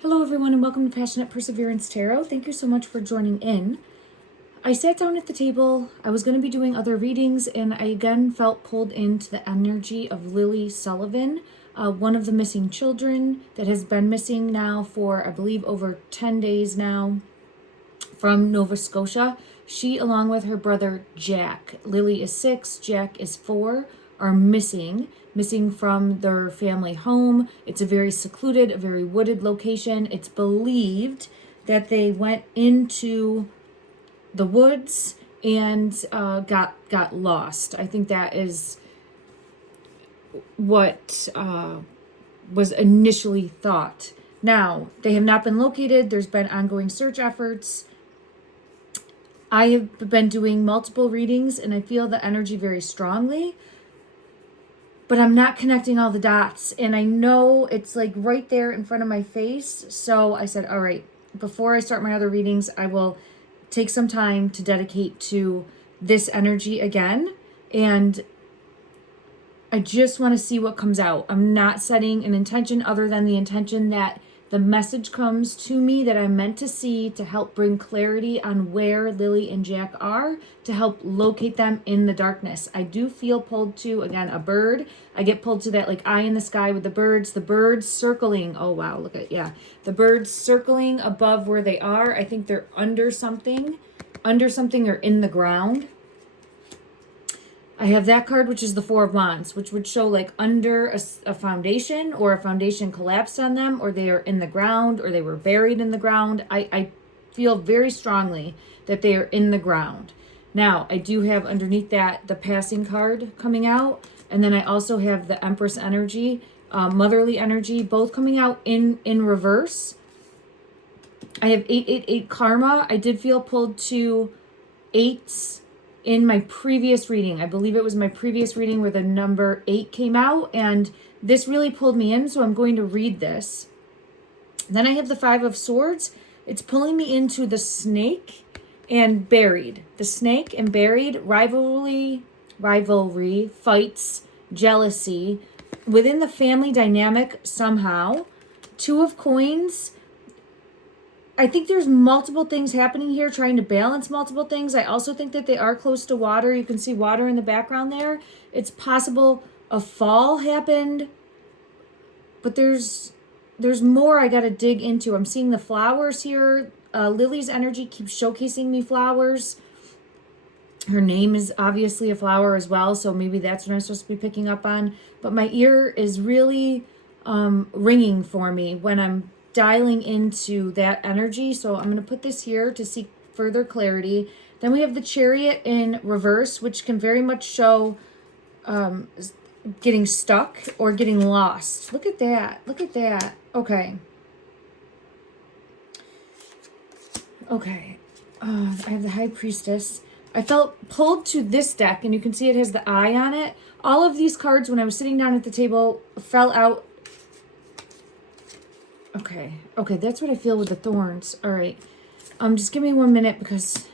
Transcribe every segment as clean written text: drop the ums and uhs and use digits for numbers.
Hello everyone and welcome to Passionate Perseverance Tarot. Thank you so much for joining in. I sat down at the table. I was going to be doing other readings and I again felt pulled into the energy of Lily Sullivan, one of the missing children that has been missing now for, I believe, over 10 days now from Nova Scotia. She, along with her brother Jack, Lily is 6, Jack is 4, are missing from their family home. It's a very secluded, a very wooded location. It's believed that they went into the woods and got lost. I think that is what was initially thought. Now, they have not been located. There's been ongoing search efforts. I have been doing multiple readings and I feel the energy very strongly, but I'm not connecting all the dots. And I know it's like right there in front of my face. So I said, all right, before I start my other readings, I will take some time to dedicate to this energy again. And I just want to see what comes out. I'm not setting an intention other than the intention that the message comes to me that I'm meant to see to help bring clarity on where Lily and Jack are, to help locate them in the darkness. I do feel pulled to, again, a bird. I get pulled to that like eye in the sky with the birds circling. Oh, wow, look at, yeah. The birds circling above where they are. I think they're under something or in the ground. I have that card, which is the Four of Wands, which would show like under a foundation, or a foundation collapsed on them, or they are in the ground, or they were buried in the ground. I feel very strongly that they are in the ground. Now, I do have underneath that the passing card coming out, and then I also have the Empress energy, motherly energy, both coming out in reverse. I have 888 karma. I did feel pulled to 8s in my previous reading. I believe it was my previous reading where the number 8 came out, and this really pulled me in, so I'm going to read this. Then I have the 5 of Swords. It's pulling me into the snake and buried. The snake and buried, rivalry, fights, jealousy, within the family dynamic somehow. 2 of Coins. I think there's multiple things happening here, trying to balance multiple things. I also think that they are close to water. You can see water in the background there. It's possible a fall happened, but there's more I got to dig into. I'm seeing the flowers here. Lily's energy keeps showcasing me flowers. Her name is obviously a flower as well, so maybe that's what I'm supposed to be picking up on. But my ear is really ringing for me when I'm dialing into that energy. So I'm going to put this here to seek further clarity. Then we have the Chariot in reverse, which can very much show getting stuck or getting lost. Look at that. Look at that. Okay. I have the High Priestess. I felt pulled to this deck, and you can see it has the eye on it. All of these cards, when I was sitting down at the table, fell out. Okay, that's what I feel with the thorns. All right, just give me 1 minute because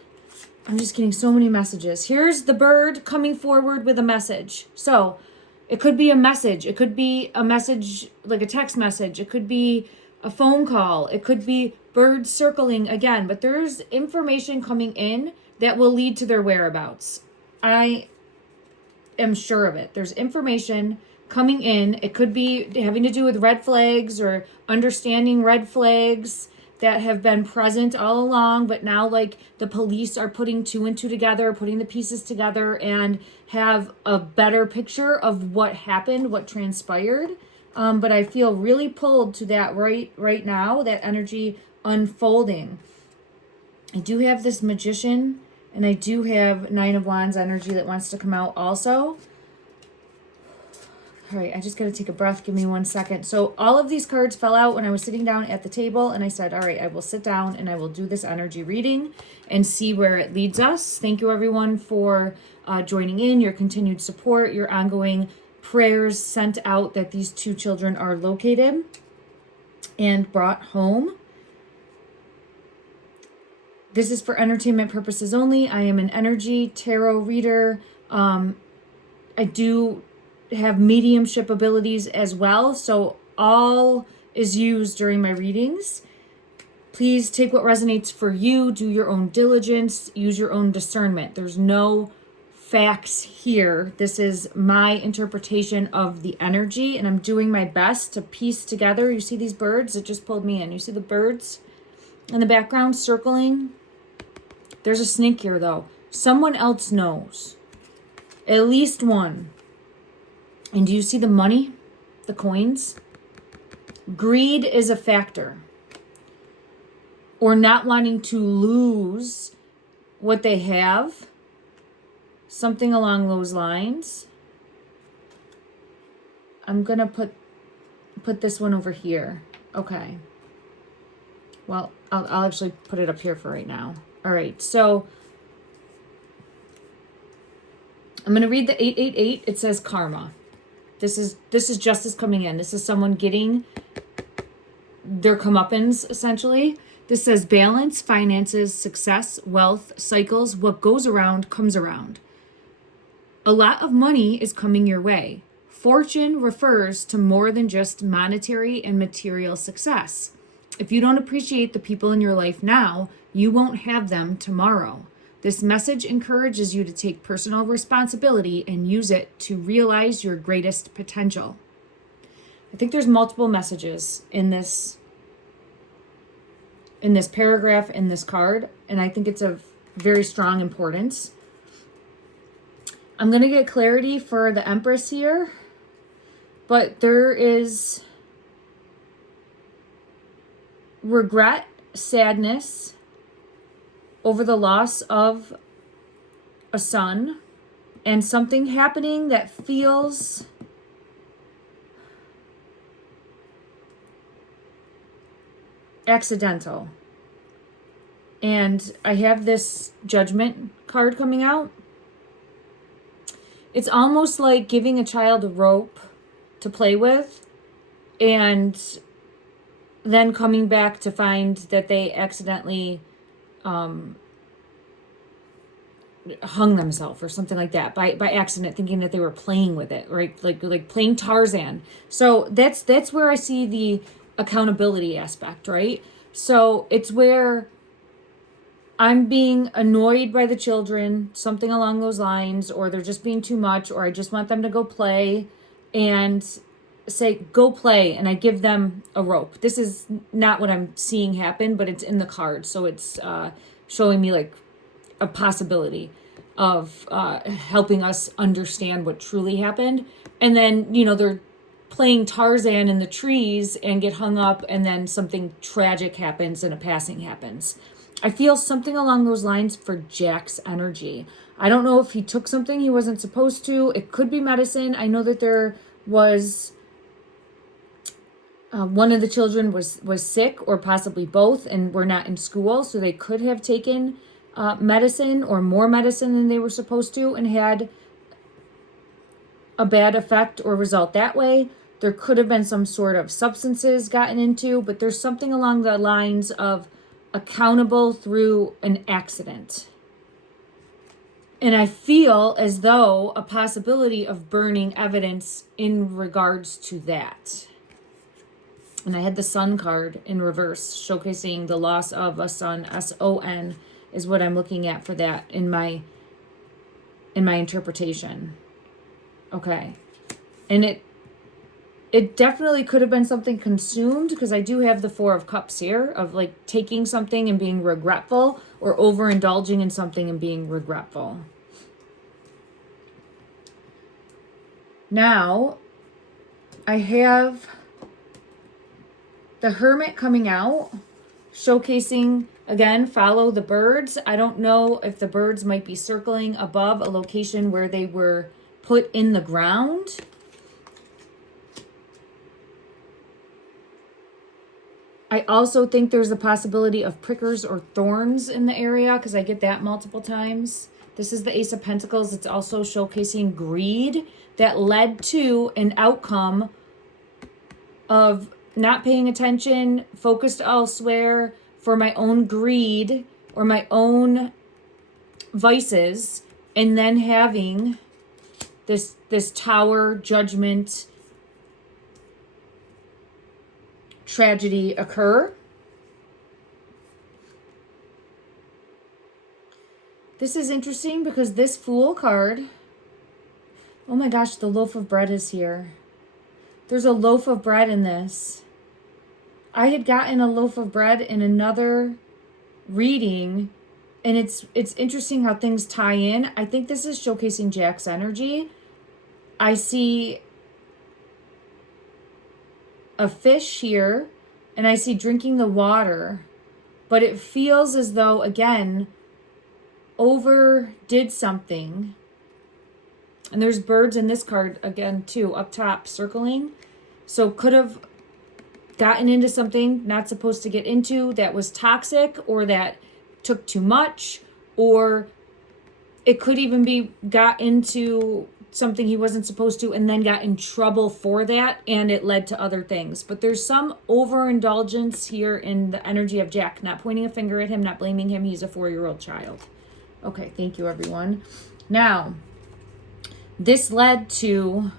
I'm just getting so many messages. Here's the bird coming forward with a message. So it could be a message. It could be a message like a text message. It could be a phone call. It could be birds circling again. But there's information coming in that will lead to their whereabouts. I am sure of it. There's information coming in. It could be having to do with red flags or understanding red flags that have been present all along, but now like the police are putting 2 and 2 together, putting the pieces together, and have a better picture of what happened, what transpired. But I feel really pulled to that right now, that energy unfolding. I do have this Magician, and I do have 9 of Wands energy that wants to come out also. All right, I just got to take a breath. Give me 1 second. So all of these cards fell out when I was sitting down at the table, and I said, all right, I will sit down and I will do this energy reading and see where it leads us. Thank you, everyone, for joining in, your continued support, your ongoing prayers sent out that these 2 children are located and brought home. This is for entertainment purposes only. I am an energy tarot reader. I do have mediumship abilities as well. So all is used during my readings. Please take what resonates for you, do your own diligence, use your own discernment. There's no facts here. This is my interpretation of the energy, and I'm doing my best to piece together. You see these birds? It just pulled me in. You see the birds in the background circling? There's a snake here, though. Someone else knows. At least one. And do you see the money? The coins? Greed is a factor. Or not wanting to lose what they have. Something along those lines. I'm going to put this one over here. Okay. Well, I'll actually put it up here for right now. All right. So I'm going to read the 888. It says karma. This is justice coming in. This is someone getting their comeuppance, essentially. This says balance, finances, success, wealth, cycles. What goes around comes around. A lot of money is coming your way. Fortune refers to more than just monetary and material success. If you don't appreciate the people in your life now, you won't have them tomorrow. This message encourages you to take personal responsibility and use it to realize your greatest potential. I think there's multiple messages in this paragraph, in this card, and I think it's of very strong importance. I'm going to get clarity for the Empress here, but there is regret, sadness over the loss of a son, and something happening that feels accidental. And I have this Judgment card coming out. It's almost like giving a child a rope to play with and then coming back to find that they accidentally hung themselves or something like that by accident, thinking that they were playing with it, right? Like playing Tarzan. So that's where I see the accountability aspect, right? So it's where I'm being annoyed by the children, something along those lines, or they're just being too much, or I just want them to go play and say, go play, and I give them a rope. This is not what I'm seeing happen, but it's in the card. So it's showing me like a possibility of helping us understand what truly happened. And then, they're playing Tarzan in the trees and get hung up, and then something tragic happens and a passing happens. I feel something along those lines for Jack's energy. I don't know if he took something he wasn't supposed to. It could be medicine. I know that there was one of the children was sick, or possibly both, and were not in school, so they could have taken medicine or more medicine than they were supposed to and had a bad effect or result that way. There could have been some sort of substances gotten into, but there's something along the lines of accountable through an accident. And I feel as though a possibility of burning evidence in regards to that. And I had the Sun card in reverse, showcasing the loss of a son. S-O-N is what I'm looking at for that in my interpretation. Okay. And it definitely could have been something consumed, because I do have the Four of Cups here of like taking something and being regretful, or overindulging in something and being regretful. Now, I have the Hermit coming out, showcasing, again, follow the birds. I don't know if the birds might be circling above a location where they were put in the ground. I also think there's a possibility of prickers or thorns in the area, because I get that multiple times. This is the Ace of Pentacles. It's also showcasing greed that led to an outcome of not paying attention, focused elsewhere for my own greed or my own vices, and then having this Tower, Judgment, tragedy occur. This is interesting because this Fool card, oh my gosh, the loaf of bread is here. There's a loaf of bread in this. I had gotten a loaf of bread in another reading, and it's interesting how things tie in. I think this is showcasing Jack's energy. I see a fish here, and I see drinking the water, but it feels as though, again, overdid something. And there's birds in this card again too, up top circling. So could have gotten into something not supposed to get into that was toxic, or that took too much, or it could even be got into something he wasn't supposed to and then got in trouble for that, and it led to other things. But there's some overindulgence here in the energy of Jack. Not pointing a finger at him, not blaming him. He's a 4-year-old child. Okay, thank you, everyone. Now, this led to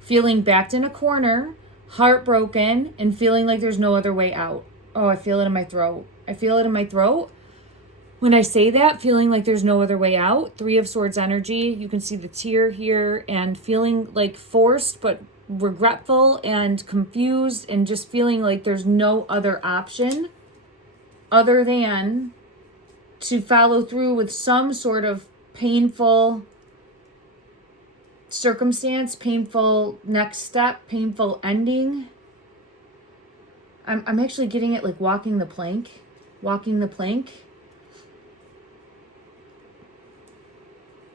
feeling backed in a corner, heartbroken, and feeling like there's no other way out. Oh, I feel it in my throat. I feel it in my throat. When I say that, feeling like there's no other way out, 3 of Swords energy, you can see the tear here, and feeling like forced but regretful and confused, and just feeling like there's no other option other than to follow through with some sort of painful circumstance, painful next step, painful ending. I'm actually getting it like walking the plank.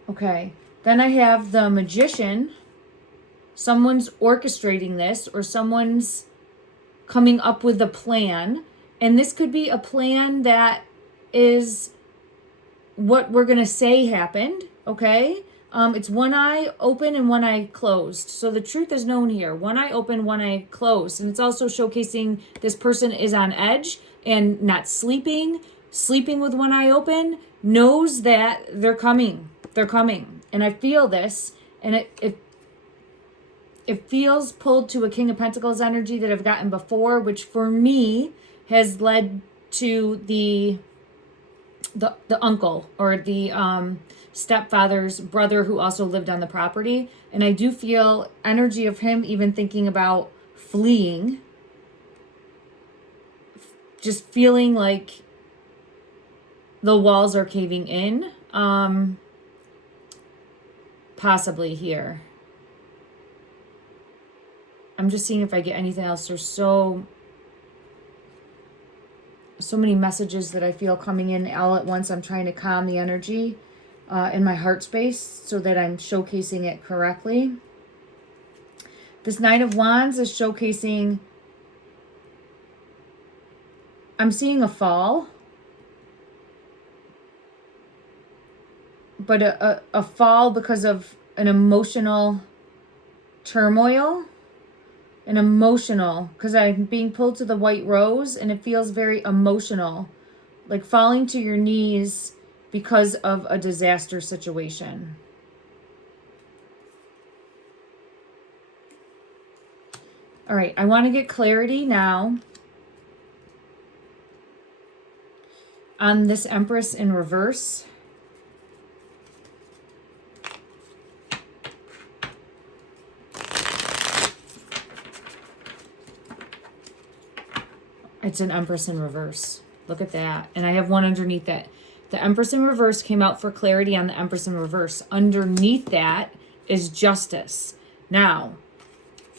Okay, then I have the Magician. Someone's orchestrating this, or someone's coming up with a plan. And this could be a plan that is what we're going to say happened, okay? It's one eye open and one eye closed. So the truth is known here. One eye open, one eye closed. And it's also showcasing this person is on edge and not sleeping with one eye open, knows that they're coming. And I feel this, and it feels pulled to a King of Pentacles energy that I've gotten before, which for me has led to the uncle, or the stepfather's brother who also lived on the property. And I do feel energy of him even thinking about fleeing, just feeling like the walls are caving in, possibly here. I'm just seeing if I get anything else. There's so many messages that I feel coming in all at once. I'm trying to calm the energy in my heart space so that I'm showcasing it correctly. This Knight of Wands is showcasing, I'm seeing a fall, but a fall because of an emotional turmoil. Because I'm being pulled to the White Rose, and it feels very emotional, like falling to your knees because of a disaster situation. All right, I want to get clarity now on this Empress in reverse. It's an Empress in reverse. Look at that. And I have one underneath that. The Empress in reverse came out for clarity on the Empress in reverse. Underneath that is Justice. Now,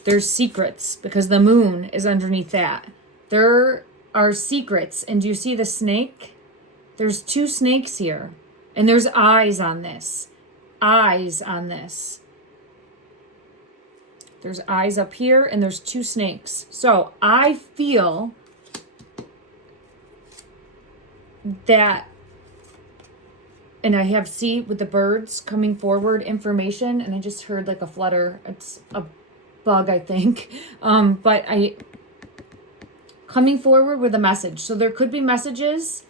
there's secrets because the Moon is underneath that. There are secrets. And do you see the snake? There's 2 snakes here. And there's eyes on this. Eyes on this. There's eyes up here, and there's 2 snakes. So I feel that, and I have with the birds coming forward information, and I just heard like a flutter. It's a bug, I think. But I coming forward with a message. So there could be messages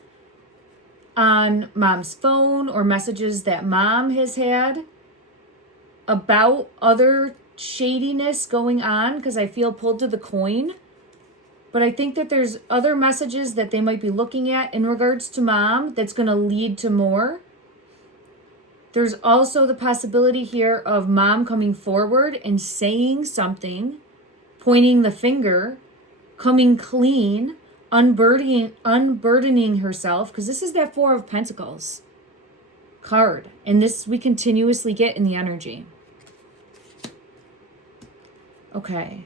on Mom's phone, or messages that Mom has had about other shadiness going on, because I feel pulled to the coin. But I think that there's other messages that they might be looking at in regards to mom that's going to lead to more. There's also the possibility here of mom coming forward and saying something, pointing the finger, coming clean, unburdening herself, because this is that Four of Pentacles card. And this we continuously get in the energy. Okay.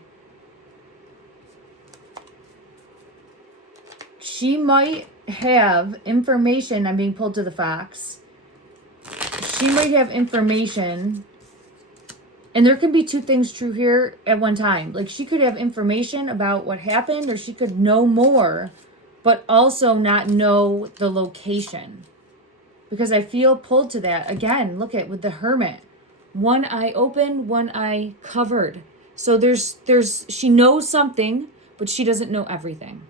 She might have information. I'm being pulled to the fox. She might have information. And there can be two things true here at one time. Like, she could have information about what happened, or she could know more, but also not know the location. Because I feel pulled to that. Again, look at with the Hermit. One eye open, one eye covered. So she knows something, but she doesn't know everything.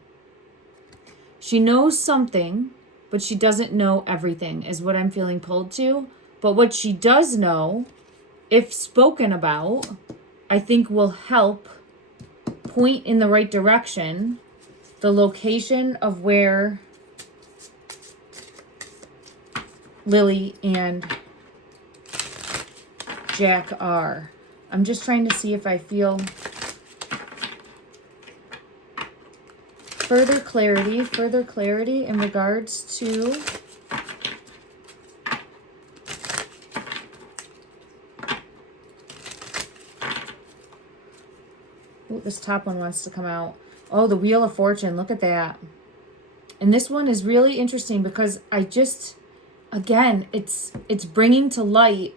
She knows something, but she doesn't know everything, is what I'm feeling pulled to. But what she does know, if spoken about, I think will help point in the right direction the location of where Lily and Jack are. I'm just trying to see if I feel further clarity in regards to this top one wants to come out. Oh, the Wheel of Fortune. Look at that. And this one is really interesting because again, it's bringing to light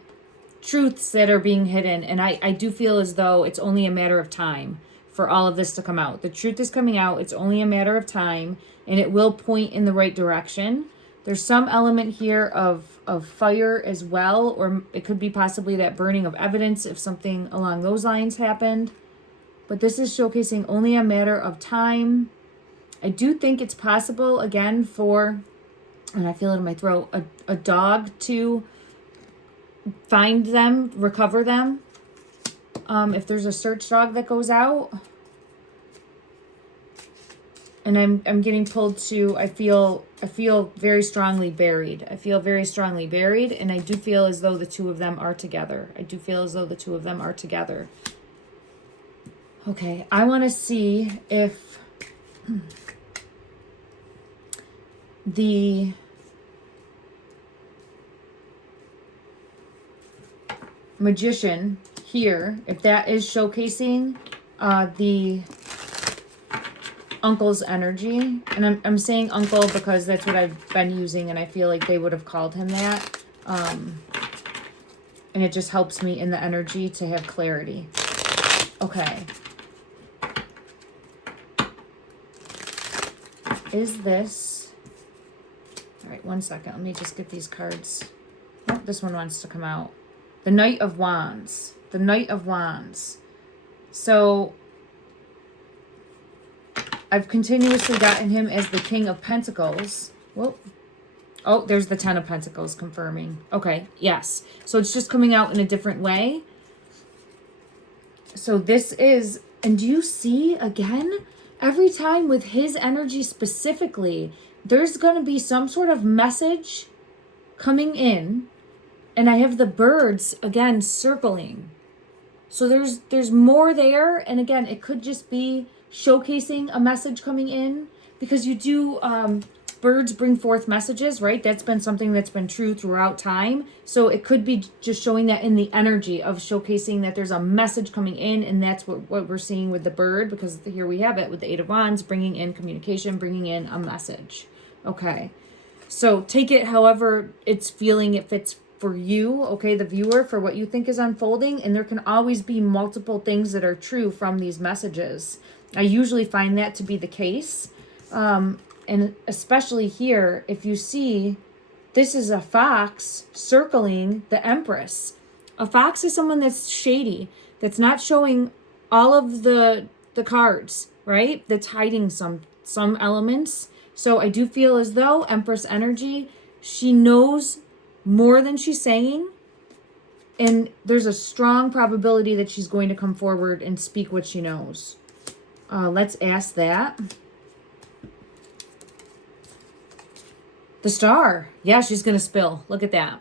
truths that are being hidden. And I do feel as though it's only a matter of time for all of this to come out. The truth is coming out. It's only a matter of time, and it will point in the right direction. There's some element here of fire as well, or it could be possibly that burning of evidence if something along those lines happened. But this is showcasing only a matter of time. I do think it's possible, again, for, and I feel it in my throat, a dog to find them, recover them. If there's a search dog that goes out. And I'm getting pulled to, I feel very strongly buried. I feel very strongly buried, and I do feel as though the two of them are together. Okay, I want to see if the Magician here, if that is showcasing the uncle's energy. And I'm saying uncle because that's what I've been using, and I feel like they would have called him that. And it just helps me in the energy to have clarity. Okay. Is this... All right, 1 second. Let me just get these cards. Oh, this one wants to come out. The Knight of Wands. The Knight of Wands. So I've continuously gotten him as the King of Pentacles. Whoop. Oh, there's the Ten of Pentacles confirming. Okay, yes. So it's just coming out in a different way. So this is, and do you see again, every time with his energy specifically, there's going to be some sort of message coming in. And I have the birds, again, circling. So there's more there. And again, it could just be showcasing a message coming in. Because you do, birds bring forth messages, right? That's been something that's been true throughout time. So it could be just showing that in the energy of showcasing that there's a message coming in. And that's what we're seeing with the bird. Because here we have it with the Eight of Wands, bringing in communication, bringing in a message. Okay. So take it however it's feeling it fits for you, okay, the viewer, for what you think is unfolding. And there can always be multiple things that are true from these messages. I usually find that to be the case. And especially here, if you see, this is a fox circling the Empress. A fox is someone that's shady, that's not showing all of the cards, right? That's hiding some elements. So I do feel as though Empress energy, she knows more than she's saying, and there's a strong probability that she's going to come forward and speak what she knows. Let's ask that. The Star. Yeah, she's going to spill. Look at that.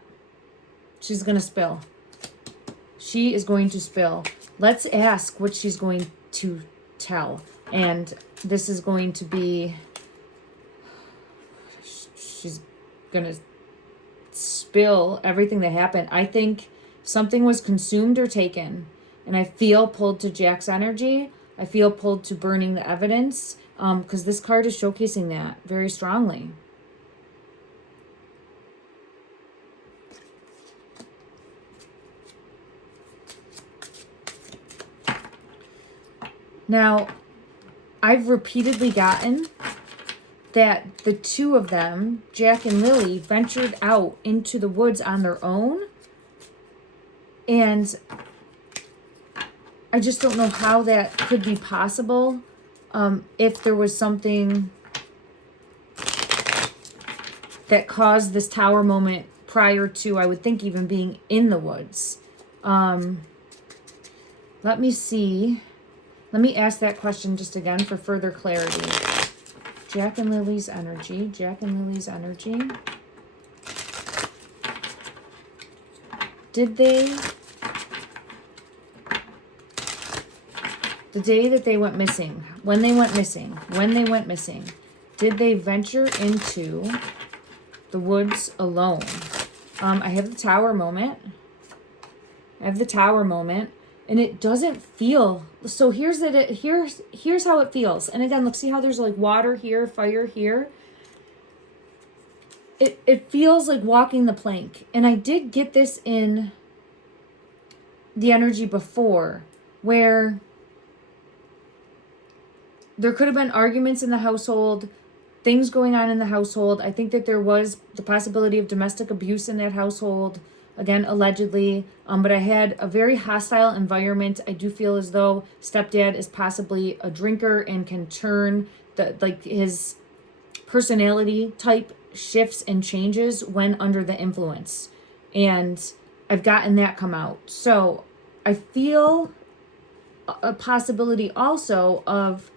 She's going to spill. She is going to spill. Let's ask what she's going to tell. And this is going to be... She's going to spill everything that happened. I think something was consumed or taken. And I feel pulled to Jack's energy. I feel pulled to burning the evidence. Because this card is showcasing that very strongly. Now, I've repeatedly gotten that the two of them, Jack and Lily, ventured out into the woods on their own. And I just don't know how that could be possible if there was something that caused this tower moment prior to, I would think, even being in the woods. Let me see. Let me ask that question just again for further clarity. Jack and Lily's energy. Jack and Lily's energy. Did they... The day that they went missing, when they went missing, did they venture into the woods alone? I have the tower moment. And it doesn't feel, so here's how it feels. And again, look, see how there's like water here, fire here. It feels like walking the plank. And I did get this in the energy before, where there could have been arguments in the household, things going on in the household. I think that there was the possibility of domestic abuse in that household. Again, allegedly, but I had a very hostile environment. I do feel as though stepdad is possibly a drinker and can turn his personality type shifts and changes when under the influence. And I've gotten that come out. So I feel a possibility also of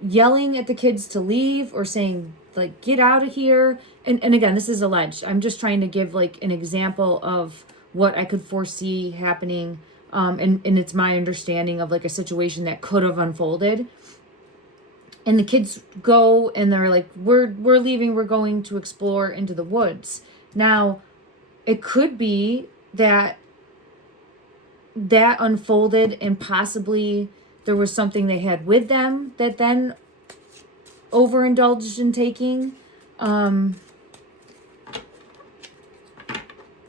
yelling at the kids to leave or saying, like, get out of here. And again, this is alleged. I'm just trying to give like an example of what I could foresee happening. And it's my understanding of like a situation that could have unfolded. And the kids go and they're like, we're leaving. We're going to explore into the woods. Now, it could be that unfolded and possibly there was something they had with them that then overindulged in taking.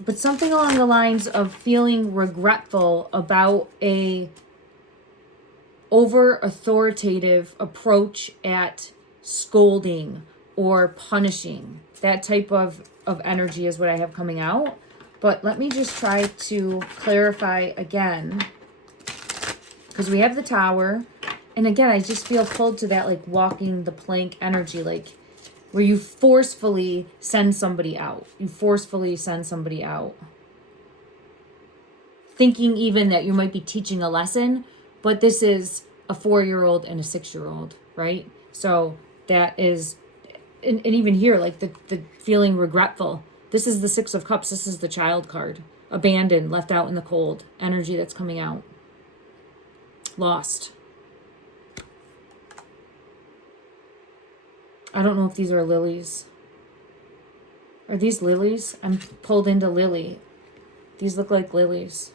But something along the lines of feeling regretful about a over authoritative approach at scolding or punishing. That type of energy is what I have coming out. But let me just try to clarify again, because we have the tower. And again, I just feel pulled to that like walking the plank energy, like where you forcefully send somebody out. Thinking even that you might be teaching a lesson, but this is a 4-year-old and a 6-year-old, right? So that is, and even here, like the feeling regretful. This is the 6 of Cups. This is the child card. Abandoned, left out in the cold. Energy that's coming out. Lost. I don't know if these are lilies. Are these lilies? I'm pulled into lily. These look like lilies.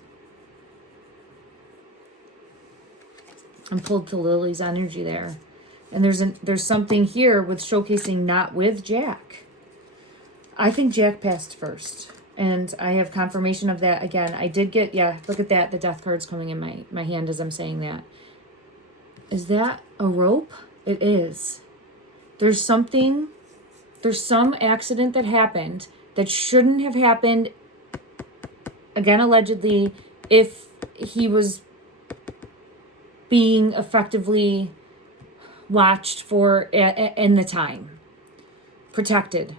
I'm pulled to Lily's energy there. And there's something here with showcasing not with Jack. I think Jack passed first. And I have confirmation of that again. I did get, yeah, look at that. The death card's coming in my hand as I'm saying that. Is that a rope? It is. There's some accident that happened that shouldn't have happened, again, allegedly, if he was being effectively watched for in the time, protected.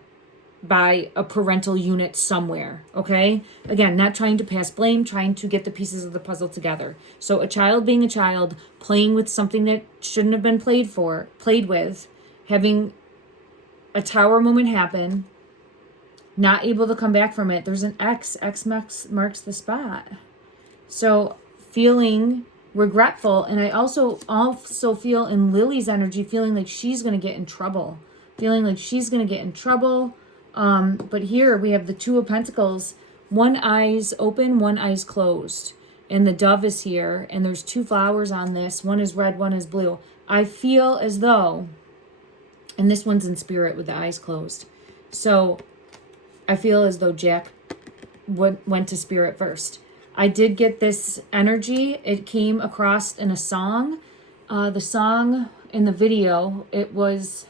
by a parental unit somewhere, okay? Again, not trying to pass blame, trying to get the pieces of the puzzle together. So a child being a child, playing with something that shouldn't have been played with, having a tower moment happen, not able to come back from it. There's an X. X marks the spot. So feeling regretful, and I also feel in Lily's energy, feeling like she's going to get in trouble. But here we have the Two of Pentacles. One eye's open, one eye's closed. And the dove is here, and there's 2 flowers on this. One is red, one is blue. I feel as though, and this one's in spirit with the eyes closed. So I feel as though Jack went to spirit first. I did get this energy. It came across in a song. The song in the video, it was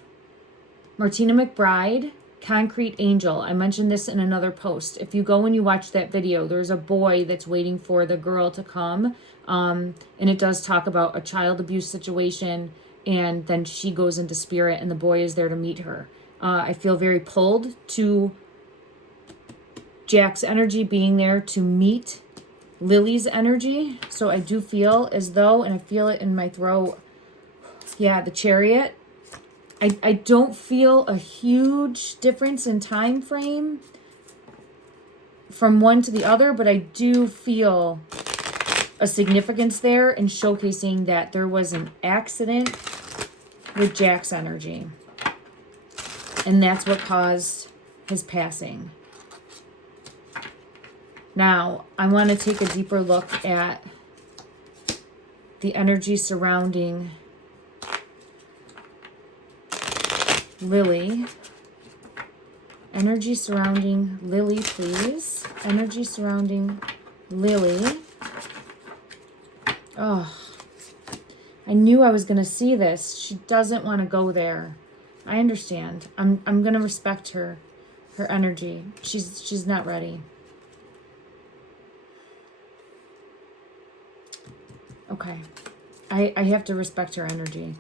Martina McBride, Concrete Angel. I mentioned this in another post. If you go and you watch that video, there's a boy that's waiting for the girl to come. And it does talk about a child abuse situation. And then she goes into spirit and the boy is there to meet her. I feel very pulled to Jack's energy being there to meet Lily's energy. So I do feel as though, and I feel it in my throat, yeah, the Chariot. I don't feel a huge difference in time frame from one to the other, but I do feel a significance there in showcasing that there was an accident with Jack's energy. And that's what caused his passing. Now, I want to take a deeper look at the energy surrounding Lily. Energy surrounding Lily, please. Energy surrounding Lily. Oh, I knew I was going to see this. She doesn't want to go there. I understand. I'm going to respect her energy. She's not ready. Okay. I have to respect her energy.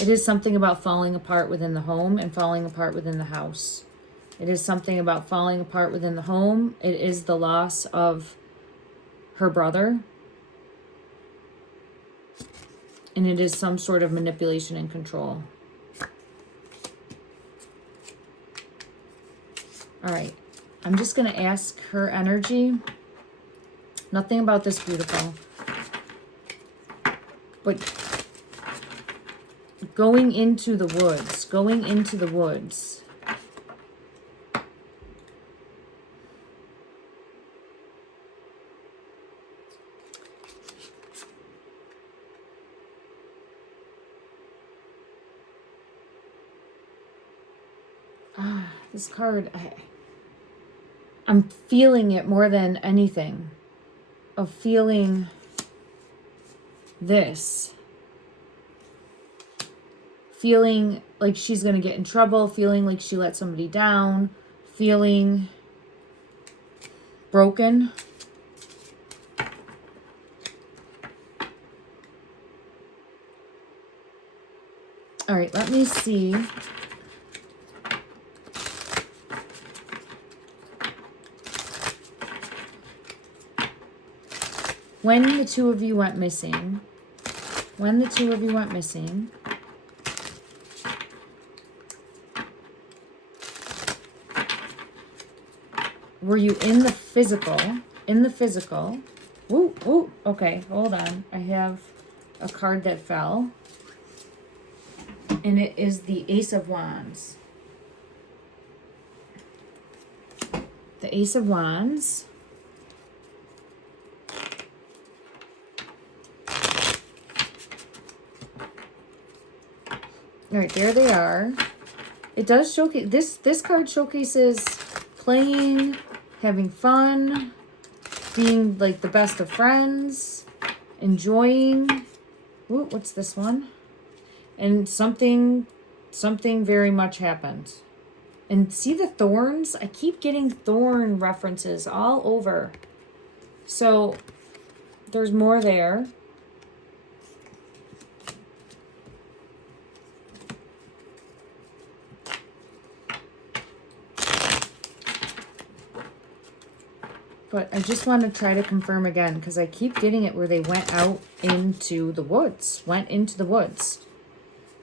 It is something about falling apart within the home and falling apart within the house. It is something about falling apart within the home. It is the loss of her brother. And it is some sort of manipulation and control. All right. I'm just going to ask her energy. Nothing about this beautiful. But going into the woods. Going into the woods. This card, I'm feeling it more than anything. Of feeling this. Feeling like she's going to get in trouble. Feeling like she let somebody down. Feeling broken. All right, let me see. When the two of you went missing, were you in the physical? Ooh, okay, hold on. I have a card that fell. And it is the Ace of Wands. The Ace of Wands. All right, there they are. It does showcase, this card showcases playing, having fun, being like the best of friends, enjoying. Ooh, what's this one? And something very much happened And see the thorns? I keep getting thorn references all over. So there's more there. But I just want to try to confirm again, because I keep getting it where they went out into the woods. Went into the woods.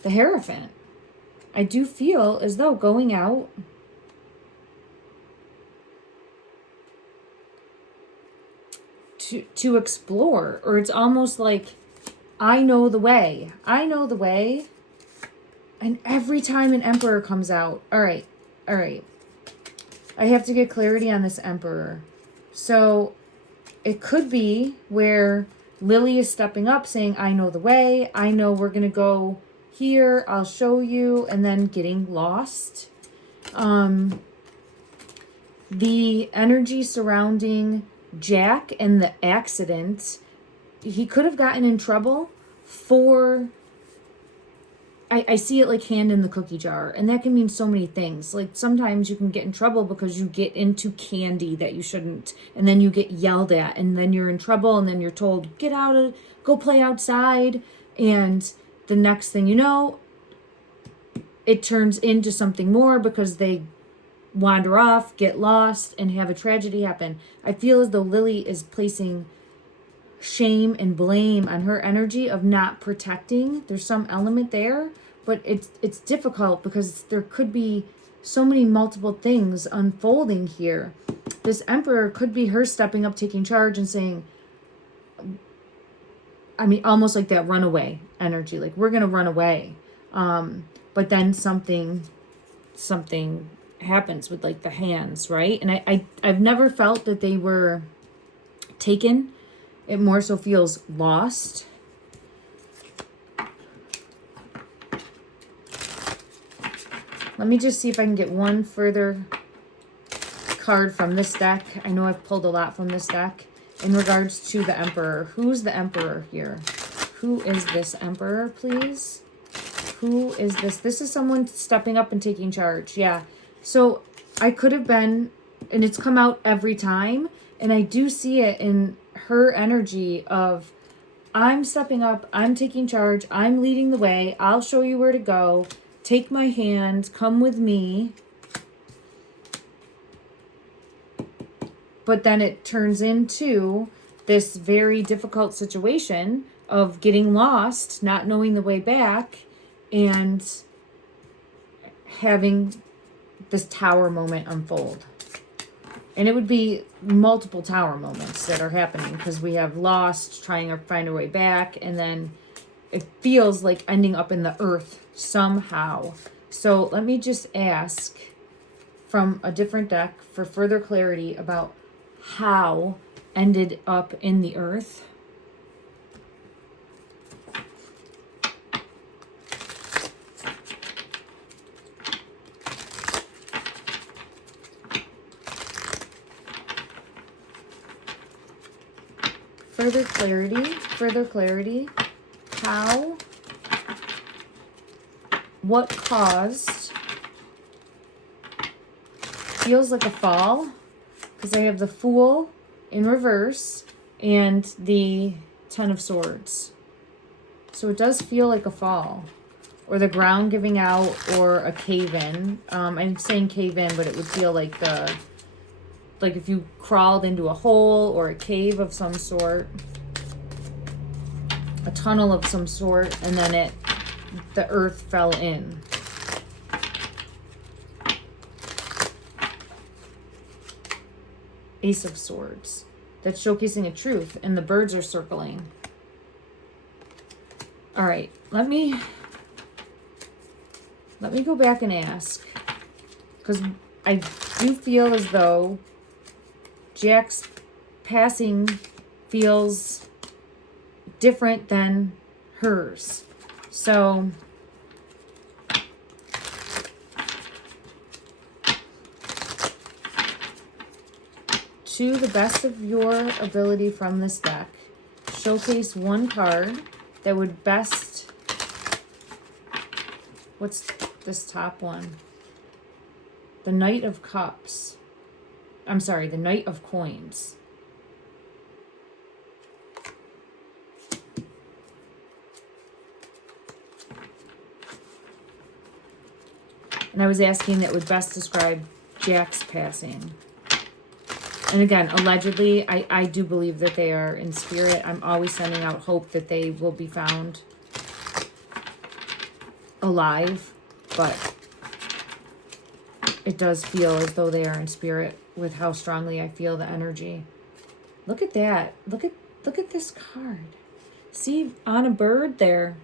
The Hierophant. I do feel as though going out to explore. Or it's almost like, I know the way. I know the way. And every time an Emperor comes out. All right. All right. I have to get clarity on this Emperor. So it could be where Lily is stepping up saying, I know the way. I know we're going to go here. I'll show you. And then getting lost. The energy surrounding Jack and the accident, he could have gotten in trouble for... I see it like hand in the cookie jar, and that can mean so many things. Like sometimes you can get in trouble because you get into candy that you shouldn't, and then you get yelled at, and then you're in trouble, and then you're told, go play outside, and the next thing you know, it turns into something more because they wander off, get lost, and have a tragedy happen. I feel as though Lily is placing shame and blame on her energy of not protecting. There's some element there, but it's difficult because there could be so many multiple things unfolding here. This Emperor could be her stepping up, taking charge and saying, I mean, almost like that runaway energy, like we're going to run away. But then something happens with like the hands, right? And I've never felt that they were taken. It more so feels lost. Let me just see if I can get one further card from this deck. I know I've pulled a lot from this deck in regards to the Emperor. Who's the Emperor here? Who is this Emperor, please? Who is this? This is someone stepping up and taking charge. Yeah. So I could have been, and it's come out every time, and I do see it in her energy of, I'm stepping up, I'm taking charge, I'm leading the way, I'll show you where to go, take my hand, come with me. But then it turns into this very difficult situation of getting lost, not knowing the way back, and having this tower moment unfold. And it would be multiple tower moments that are happening because we have lost, trying to find our way back, and then it feels like ending up in the earth somehow. So let me just ask from a different deck for further clarity about how ended up in the earth. Further clarity, how, what caused, feels like a fall, because I have the Fool in reverse and the Ten of Swords. So it does feel like a fall, or the ground giving out, or a cave-in. I'm saying cave-in, but it would feel like like if you crawled into a hole or a cave of some sort, a tunnel of some sort, and then the earth fell in. Ace of Swords. That's showcasing a truth, and the birds are circling. All right, let me go back and ask, because I do feel as though Jack's passing feels different than hers. So to the best of your ability from this deck, showcase one card that would best... What's this top one? the Knight of Cups. I'm sorry, the Knight of Coins. And I was asking that would best describe Jack's passing. And again, allegedly, I do believe that they are in spirit. I'm always sending out hope that they will be found alive. But it does feel as though they are in spirit with how strongly I feel the energy. Look at that. Look at this card. See, on a bird there.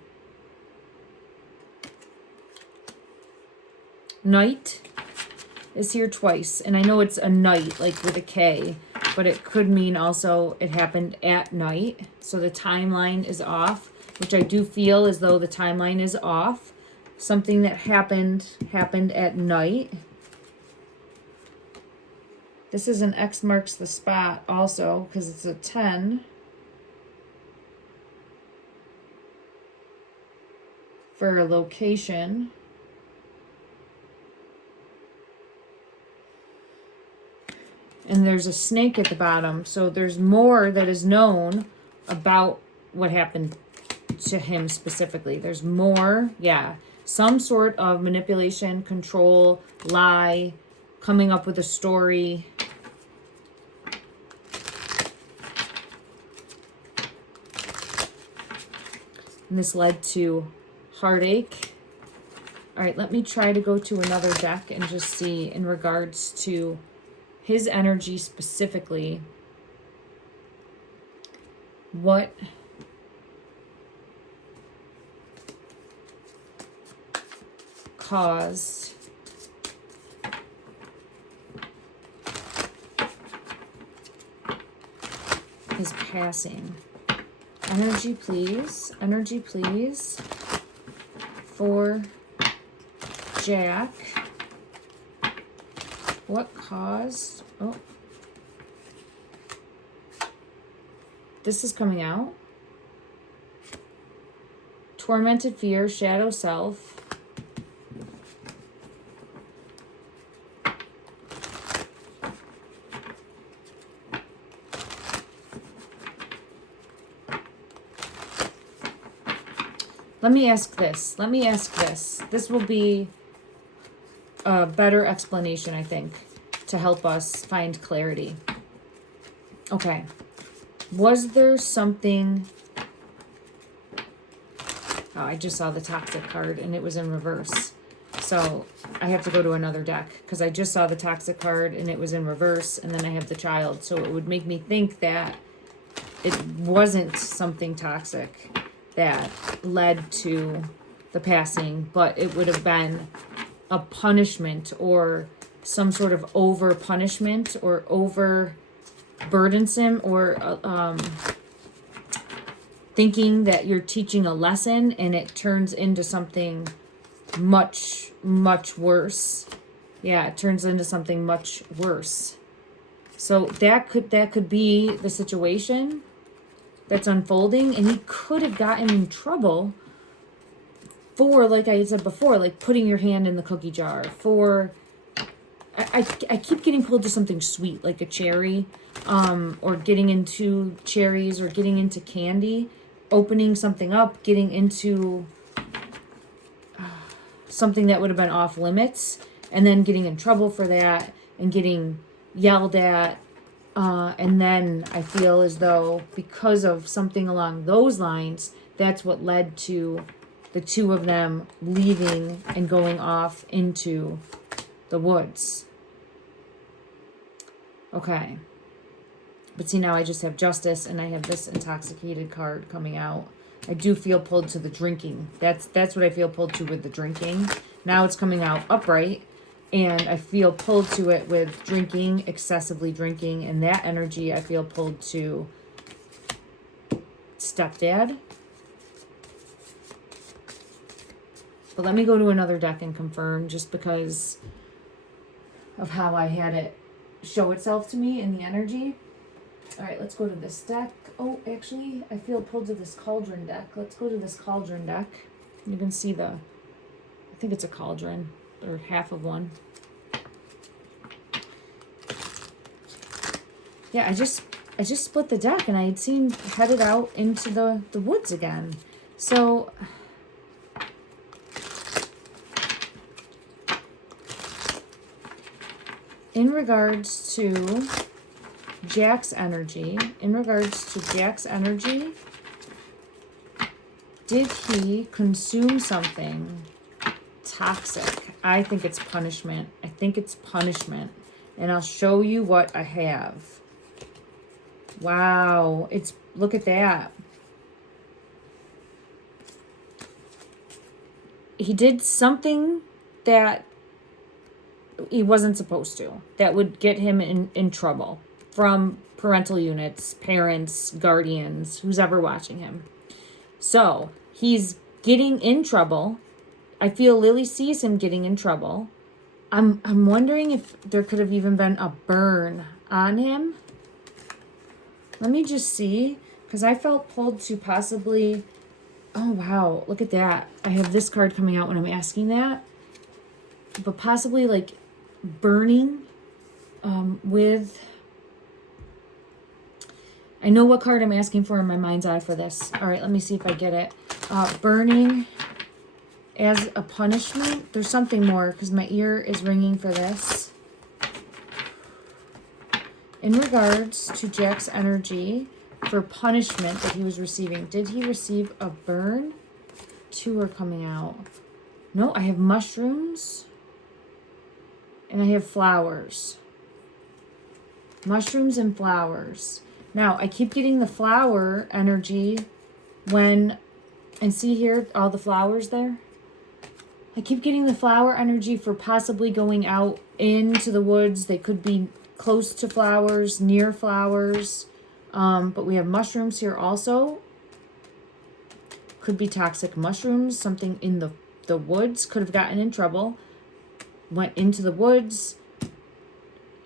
Knight is here twice. And I know it's a night, like with a K. But it could mean also it happened at night. So the timeline is off. Which I do feel as though the timeline is off. Something that happened at night. This is an X marks the spot also because it's a 10. For a location. And there's a snake at the bottom. So there's more that is known about what happened to him specifically. There's more, yeah. Some sort of manipulation, control, lie, coming up with a story. And this led to heartache. All right, let me try to go to another deck and just see in regards to his energy specifically, what caused his passing. Energy, please. Energy, please. For Jack. What caused... Oh. This is coming out. Tormented fear, shadow self. Let me ask this. This will be a better explanation, I think, to help us find clarity. Okay. Was there something... Oh, I just saw the toxic card and it was in reverse. So I have to go to another deck because I just saw the toxic card and it was in reverse and then I have the child. So it would make me think that it wasn't something toxic that led to the passing, but it would have been a punishment or some sort of over punishment or over burdensome or thinking that you're teaching a lesson and it turns into something much, much worse. Yeah, it turns into something much worse. So that could be the situation that's unfolding, and he could have gotten in trouble for, like I said before, like putting your hand in the cookie jar, for I keep getting pulled to something sweet, like a cherry, or getting into cherries or getting into candy, opening something up, getting into something that would have been off limits, and then getting in trouble for that and getting yelled at. And then I feel as though because of something along those lines, that's what led to the two of them leaving and going off into the woods. Okay. But see, now I just have justice and I have this intoxicated card coming out. I do feel pulled to the drinking. That's what I feel pulled to with the drinking. Now it's coming out upright. And I feel pulled to it with drinking, excessively drinking. And that energy I feel pulled to stepdad. But let me go to another deck and confirm, just because of how I had it show itself to me in the energy. All right, let's go to this deck. Oh, actually, I feel pulled to this cauldron deck. Let's go to this cauldron deck. You can see I think it's a cauldron, or half of one. Yeah, I just split the deck and I had seen headed out into the woods again. So in regards to Jack's energy, did he consume something toxic? I think it's punishment. And I'll show you what I have. Wow, look at that. He did something that he wasn't supposed to, that would get him in trouble from parental units, parents, guardians, who's ever watching him. So he's getting in trouble. I feel Lily sees him getting in trouble. I'm wondering if there could have even been a burn on him. Let me just see, because I felt pulled to possibly, oh wow, look at that. I have this card coming out when I'm asking that. But possibly like burning with, I know what card I'm asking for in my mind's eye for this. All right, let me see if I get it. Burning as a punishment. There's something more because my ear is ringing for this. In regards to Jack's energy for punishment that he was receiving, did he receive a burn? Two are coming out. No, I have mushrooms and I have flowers. Mushrooms and flowers. Now, I keep getting the flower energy when, and see here, all the flowers there? I keep getting the flower energy for possibly going out into the woods. They could be close to flowers, near flowers. But we have mushrooms here also. Could be toxic mushrooms. Something in the woods. Could have gotten in trouble. Went into the woods.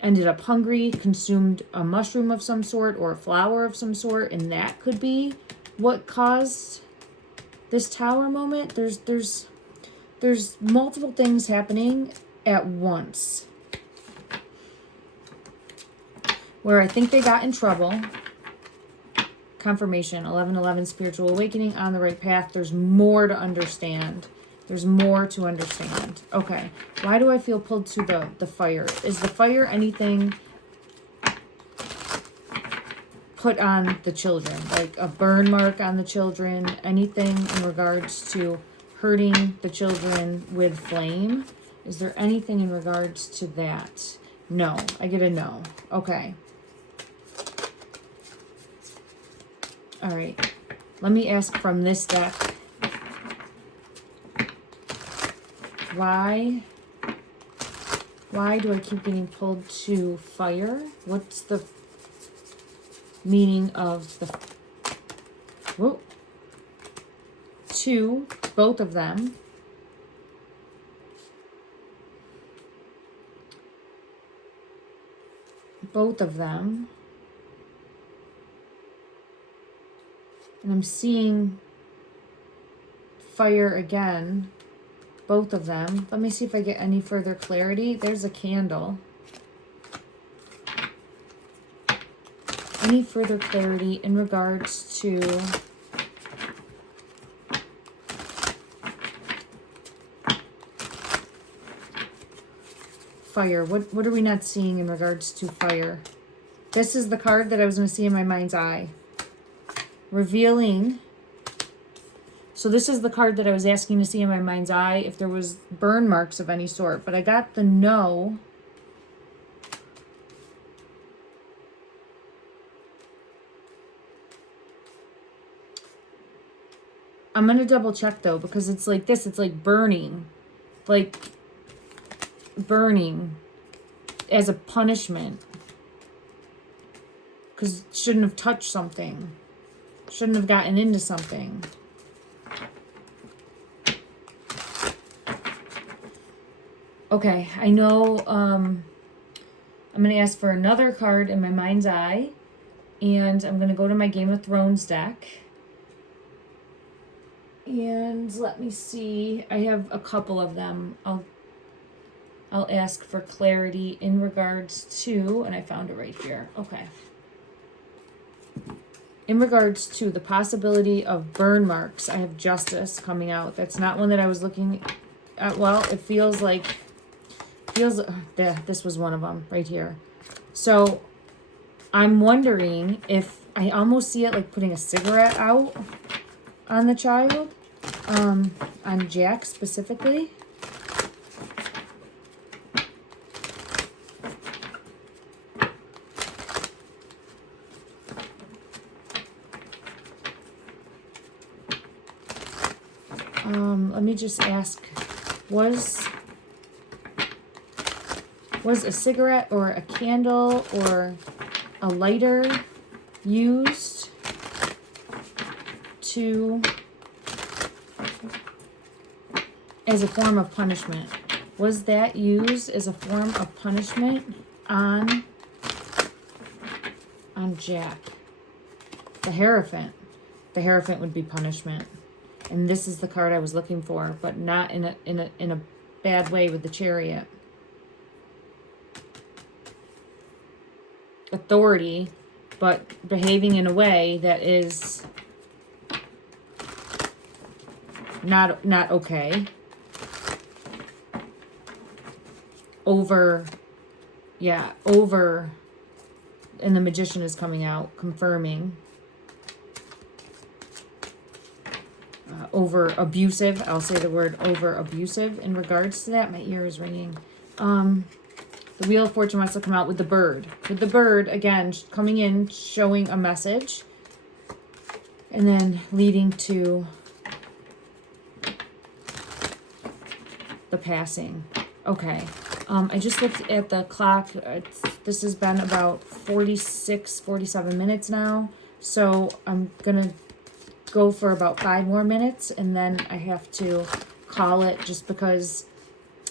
Ended up hungry. Consumed a mushroom of some sort or a flower of some sort. And that could be what caused this tower moment. There's multiple things happening at once. Where I think they got in trouble. Confirmation, 11:11, spiritual awakening, on the right path. There's more to understand. Okay, why do I feel pulled to the fire? Is the fire anything put on the children? Like a burn mark on the children? Anything in regards to hurting the children with flame? Is there anything in regards to that? No, I get a no. Okay. All right, let me ask from this deck, why do I keep getting pulled to fire? What's the meaning of the, whoa, two, both of them. And I'm seeing fire again, both of them. Let me see if I get any further clarity. There's a candle. Any further clarity in regards to fire? What are we not seeing in regards to fire? This is the card that I was going to see in my mind's eye. Revealing. So this is the card that I was asking to see in my mind's eye if there was burn marks of any sort. But I got the no. I'm going to double check though, because it's like this. It's like burning. Like burning as a punishment. Because shouldn't have touched something. Shouldn't have gotten into something. Okay, I know I'm going to ask for another card in my mind's eye. And I'm going to go to my Game of Thrones deck. And let me see. I have a couple of them. I'll ask for clarity in regards to, and I found it right here. Okay. in regards to the possibility of burn marks, I have justice coming out. That's not one that I was looking at. Well, it feels like, this was one of them right here. So I'm wondering if I almost see it like putting a cigarette out on the child, on Jack specifically. Let me just ask, was a cigarette or a candle or a lighter used as a form of punishment? Was that used as a form of punishment on Jack? The Hierophant. The Hierophant would be punishment. And this is the card I was looking for, but not in a bad way with the Chariot. Authority, but behaving in a way that is not okay. Over, and the Magician is coming out, confirming. Over abusive. I'll say the word over abusive in regards to that. My ear is ringing. The Wheel of Fortune wants to come out with the Bird. With the Bird, again, coming in, showing a message. And then leading to the passing. Okay. I just looked at the clock. This has been about 46, 47 minutes now. So I'm going to go for about 5 more minutes, and then I have to call it just because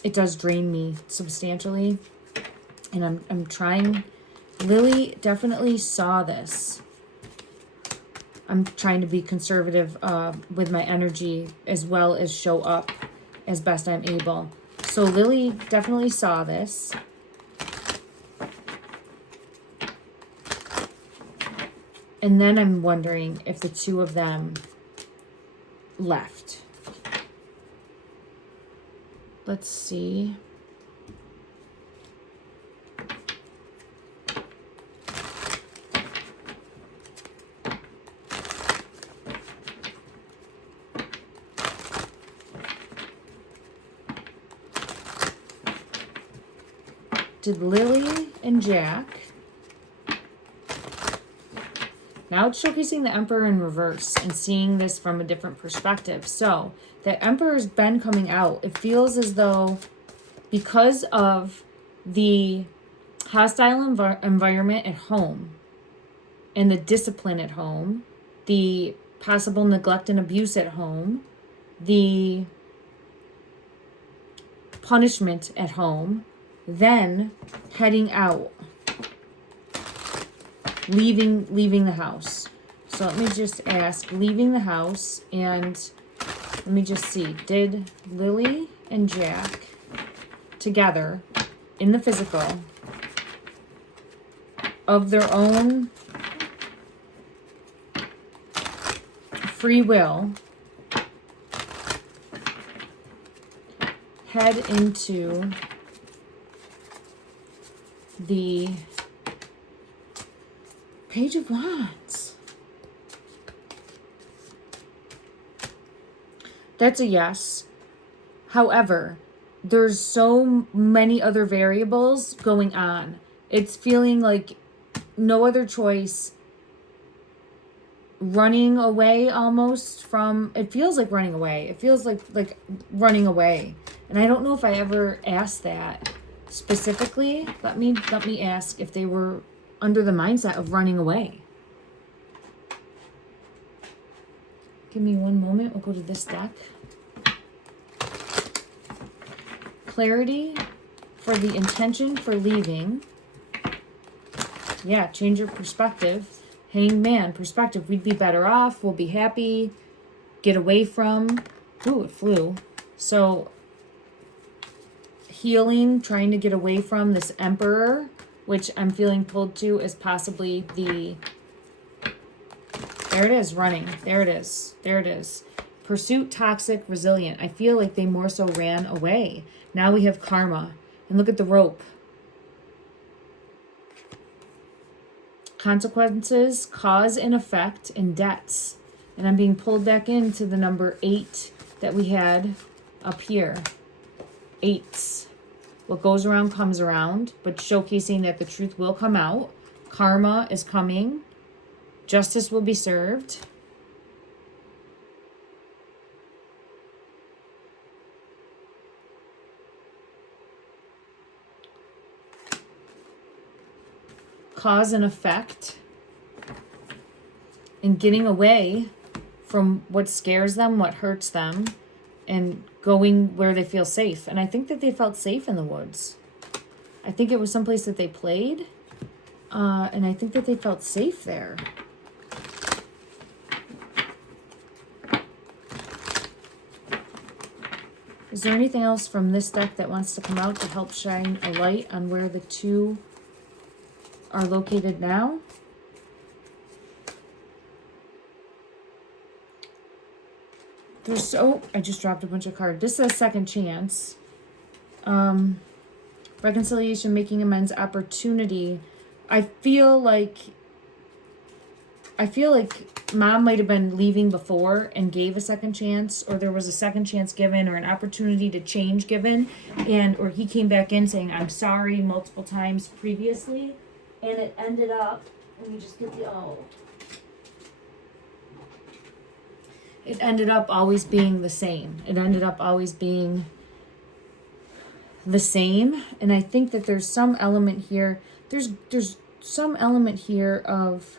it does drain me substantially. And I'm trying. Lily definitely saw this. I'm trying to be conservative with my energy as well as show up as best I'm able. So Lily definitely saw this. And then I'm wondering if the two of them left. Let's see. Did Lily and Jack... Now it's showcasing the Emperor in reverse and seeing this from a different perspective. So the Emperor's been coming out. It feels as though because of the hostile environment at home and the discipline at home, the possible neglect and abuse at home, the punishment at home, then heading out. Leaving the house. So let me just ask, leaving the house, and let me just see, did Lily and Jack together in the physical of their own free will head into the Page of Wands? That's a yes. However, there's so many other variables going on. It's feeling like no other choice. Running away almost from... It feels like running away. It feels like running away. And I don't know if I ever asked that specifically. Let me ask if they were under the mindset of running away. Give me one moment. We'll go to this deck. Clarity for the intention for leaving. Yeah, change your perspective. Hanged Man, perspective. We'd be better off. We'll be happy. Get away from. Ooh, it flew. So, healing, trying to get away from this Emperor, which I'm feeling pulled to as possibly the There it is, running. There it is. There it is. Pursuit, toxic, resilient. I feel like they more so ran away. Now we have karma. And look at the rope. Consequences, cause and effect, and debts. And I'm being pulled back into the number 8 that we had up here. 8s. What goes around comes around, but showcasing that the truth will come out. Karma is coming. Justice will be served. Cause and effect. And getting away from what scares them, what hurts them, and going where they feel safe. And I think that they felt safe in the woods. I think it was someplace that they played. And I think that they felt safe there. Is there anything else from this deck that wants to come out to help shine a light on where the two are located now? I just dropped a bunch of cards. This says second chance. Reconciliation, making amends, opportunity. I feel like mom might have been leaving before and gave a second chance, or there was a second chance given, or an opportunity to change given, or he came back in saying, I'm sorry, multiple times previously, and it ended up, let me just get it ended up always being the same. It ended up always being the same. And I think that there's some element here. There's some element here of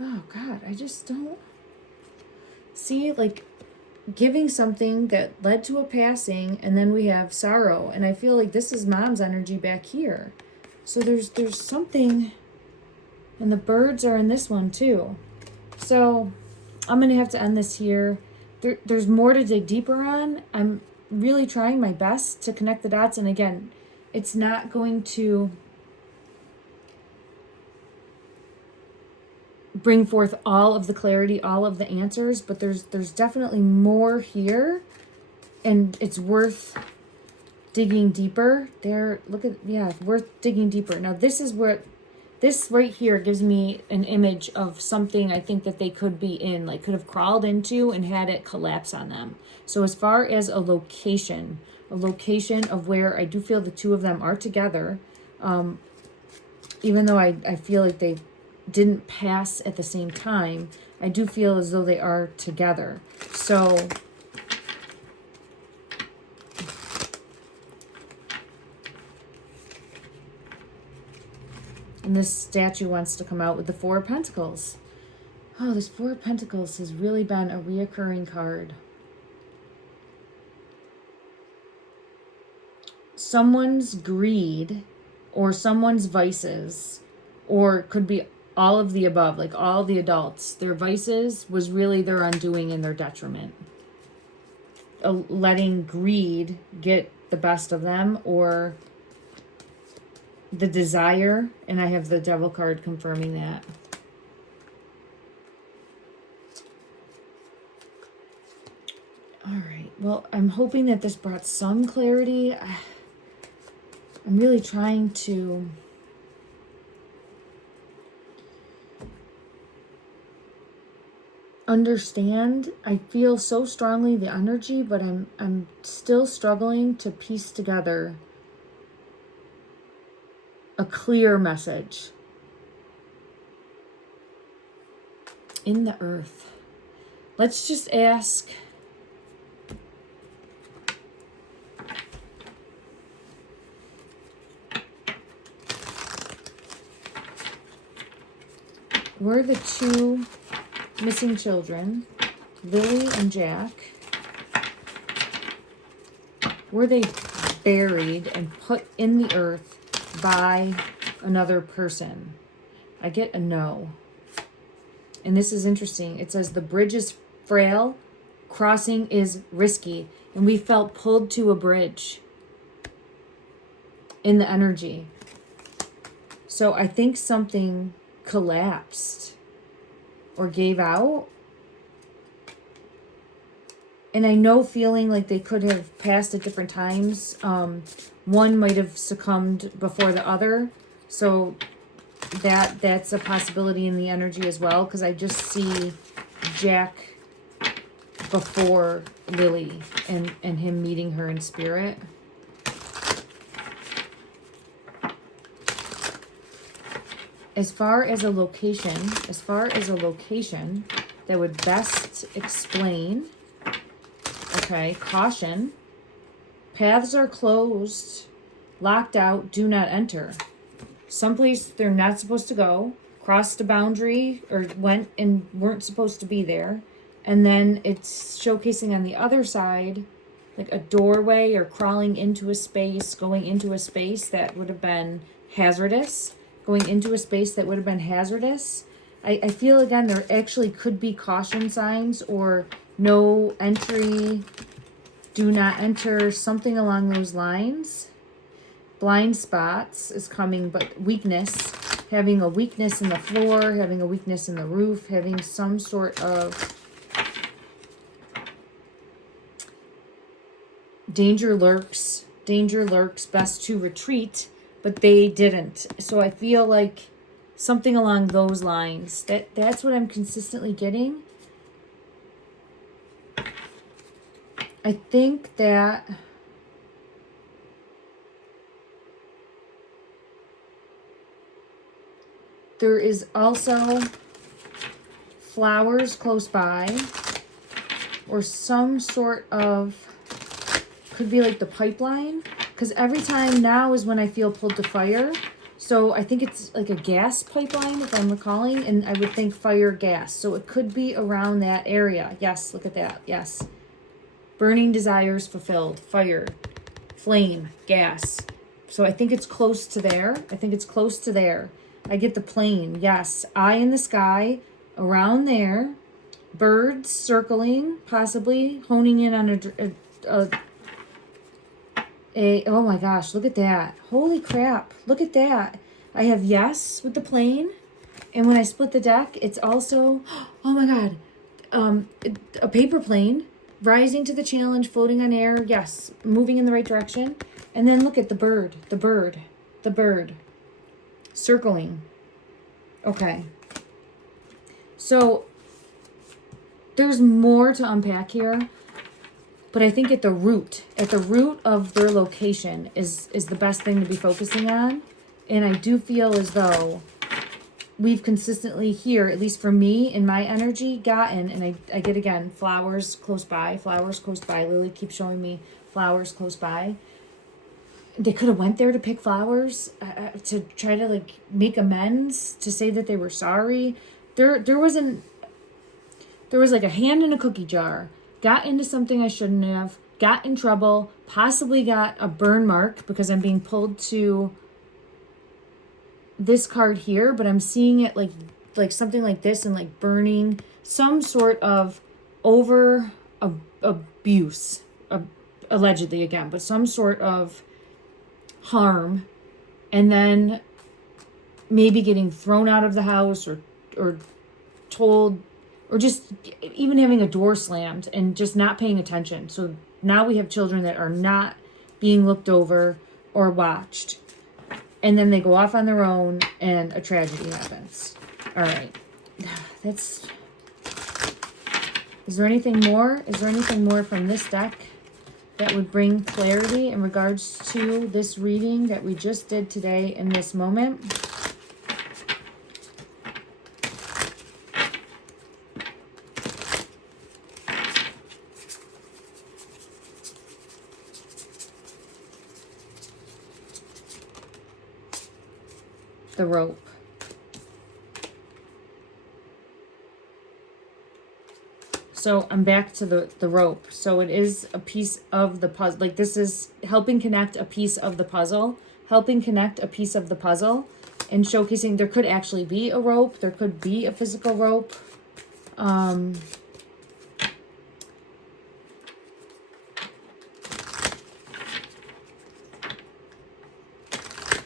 oh God, I just don't see, like, giving something that led to a passing, and then we have sorrow. And I feel like this is mom's energy back here. So there's something, and the birds are in this one too. So I'm going to have to end this here. There's more to dig deeper on. I'm really trying my best to connect the dots. And again, it's not going to bring forth all of the clarity, all of the answers, but there's definitely more here, and it's worth digging deeper. Worth digging deeper. Now this right here gives me an image of something I think that they could be in, like could have crawled into and had it collapse on them. So as far as a location of where I do feel the two of them are together, even though I feel like they didn't pass at the same time, I do feel as though they are together. So and this statue wants to come out with the Four of Pentacles. Oh, this Four of Pentacles has really been a reoccurring card. Someone's greed or someone's vices, or it could be all of the above, like all the adults. Their vices was really their undoing and their detriment. Letting greed get the best of them, or the desire, and I have the Devil card confirming that. All right, well, I'm hoping that this brought some clarity. I'm really trying to understand. I feel so strongly the energy, but I'm still struggling to piece together a clear message. In the earth. Let's just ask were the two missing children, Lily and Jack, were they buried and put in the earth by another person? I get a no. And this is interesting. It says the bridge is frail, crossing is risky, and we felt pulled to a bridge. in the energy. So I think something collapsed or gave out. And I know feeling like they could have passed at different times. One might have succumbed before the other. So that's a possibility in the energy as well. Because I just see Jack before Lily and him meeting her in spirit. As far as a location that would best explain, okay, caution, paths are closed, locked out, do not enter. Someplace they're not supposed to go, crossed a boundary or went and weren't supposed to be there. And then it's showcasing on the other side, like a doorway or crawling into a space, going into a space that would have been hazardous. Going into a space that would have been hazardous. I feel, again, there actually could be caution signs or no entry, do not enter, something along those lines. Blind spots is coming, but weakness. Having a weakness in the floor, having a weakness in the roof, having some sort of danger lurks, best to retreat. But they didn't. So I feel like something along those lines. That's what I'm consistently getting. I think that there is also flowers close by. Or some sort of, could be like the pipeline. Because every time now is when I feel pulled to fire. So I think it's like a gas pipeline, if I'm recalling. And I would think fire, gas. So it could be around that area. Yes, look at that. Yes. Burning desires fulfilled. Fire. Flame. Gas. So I think it's close to there. I get the plane. Yes. Eye in the sky. Around there. Birds circling. Possibly honing in on oh my gosh, look at that. Holy crap, look at that. I have yes with the plane. And when I split the deck, it's also, oh my god, a paper plane rising to the challenge, floating on air. Yes, moving in the right direction. And then look at the bird, circling. Okay. So there's more to unpack here. But I think at the root of their location is the best thing to be focusing on. And I do feel as though we've consistently here, at least for me in my energy, gotten, and I get again, flowers close by. Lily keeps showing me flowers close by. They could have went there to pick flowers, to try to like make amends, to say that they were sorry. There was like a hand in a cookie jar. Got into something I shouldn't have, got in trouble, possibly got a burn mark because I'm being pulled to this card here, but I'm seeing it like something like this and like burning, some sort of abuse, allegedly again, but some sort of harm, and then maybe getting thrown out of the house or told, or just even having a door slammed and just not paying attention. So now we have children that are not being looked over or watched. And then they go off on their own and a tragedy happens. All right. Is there anything more? Is there anything more from this deck that would bring clarity in regards to this reading that we just did today in this moment? The rope. So I'm back to the rope. So it is a piece of the puzzle. Like this is helping connect a piece of the puzzle. And showcasing there could actually be a rope. There could be a physical rope.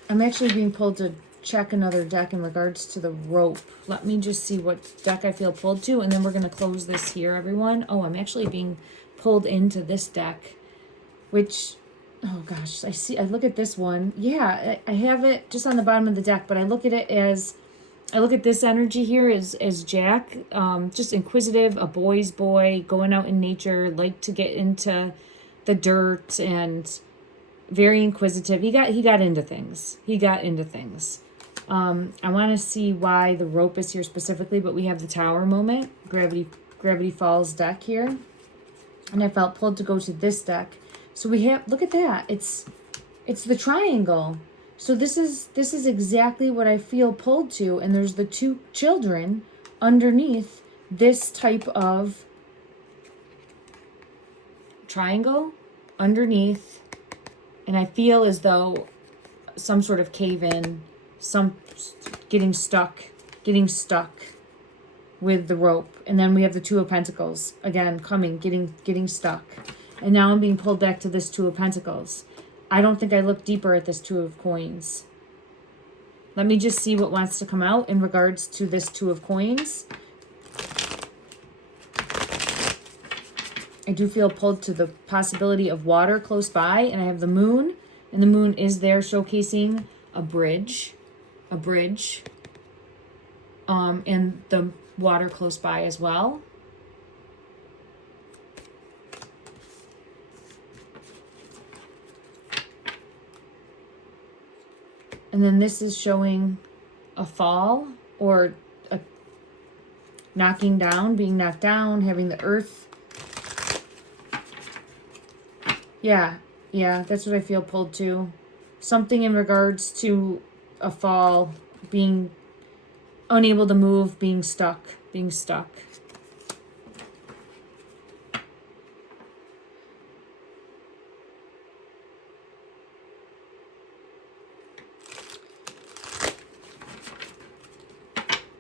I'm actually being pulled to check another deck in regards to the rope. Let me just see what deck I feel pulled to, and then we're going to close this here, everyone. Oh, I'm actually being pulled into this deck, which, oh gosh, I look at this one. Yeah, I have it just on the bottom of the deck, but I look at it as, I look at this energy here as Jack, just inquisitive, a boy's boy, going out in nature, like to get into the dirt, and very inquisitive. He got into things. He got into things. I want to see why the rope is here specifically, but we have the Tower moment, Gravity Falls deck here, and I felt pulled to go to this deck. So we have, look at that. It's the triangle. So this is exactly what I feel pulled to, and there's the two children underneath this type of triangle underneath, and I feel as though some sort of cave in, some getting stuck with the rope. And then we have the Two of Pentacles again coming, getting stuck. And now I'm being pulled back to this Two of Pentacles. I don't think I looked deeper at this Two of Coins. Let me just see what wants to come out in regards to this Two of Coins. I do feel pulled to the possibility of water close by, and I have the Moon, and the Moon is there showcasing a bridge, and the water close by as well. And then this is showing a fall or a knocking down, being knocked down, having the earth. Yeah, that's what I feel pulled to. Something in regards to a fall, being unable to move, being stuck.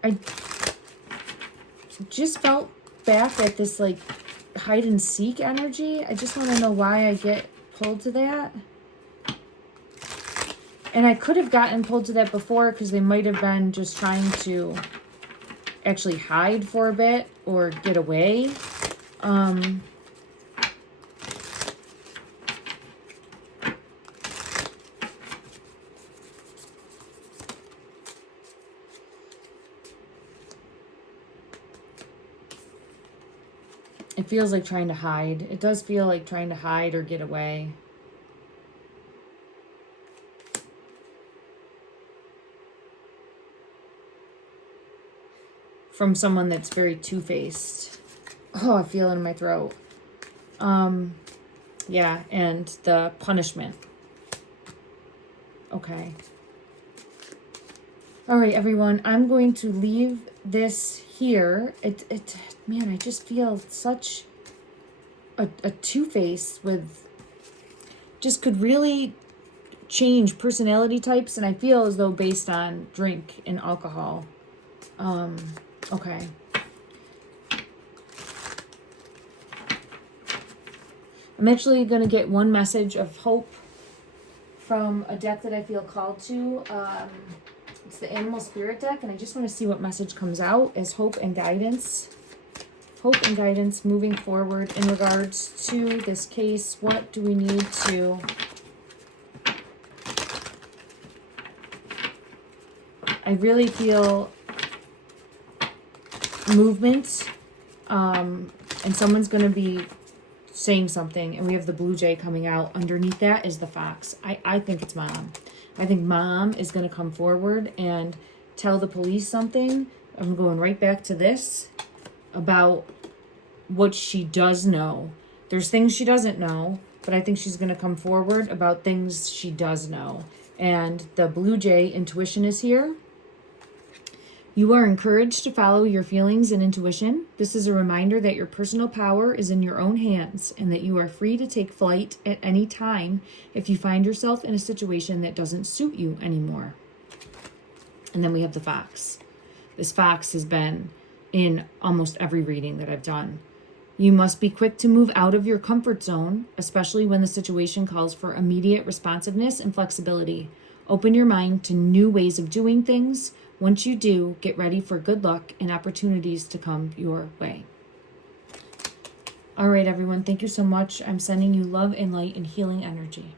I just felt back at this like hide and seek energy. I just want to know why I get pulled to that. And I could have gotten pulled to that before because they might have been just trying to actually hide for a bit or get away. It feels like trying to hide. It does feel like trying to hide or get away. From someone that's very two-faced. Oh, I feel it in my throat. Yeah, and the punishment. Okay. All right, everyone. I'm going to leave this here. Man, I just feel such a two-face with, just could really change personality types, and I feel as though based on drink and alcohol. Okay. I'm actually going to get one message of hope from a deck that I feel called to. It's the Animal Spirit deck, and I just want to see what message comes out as hope and guidance. Hope and guidance moving forward in regards to this case. What do we need to... I really feel movement, and someone's going to be saying something, and we have the blue jay coming out. Underneath that is the fox. I think it's mom. I think mom is going to come forward and tell the police something. I'm going right back to this about what she does know. There's things she doesn't know, but I think she's going to come forward about things she does know. And the blue jay intuition is here. You are encouraged to follow your feelings and intuition. This is a reminder that your personal power is in your own hands and that you are free to take flight at any time if you find yourself in a situation that doesn't suit you anymore. And then we have the fox. This fox has been in almost every reading that I've done. You must be quick to move out of your comfort zone, especially when the situation calls for immediate responsiveness and flexibility. Open your mind to new ways of doing things. Once you do, get ready for good luck and opportunities to come your way. All right, everyone. Thank you so much. I'm sending you love and light and healing energy.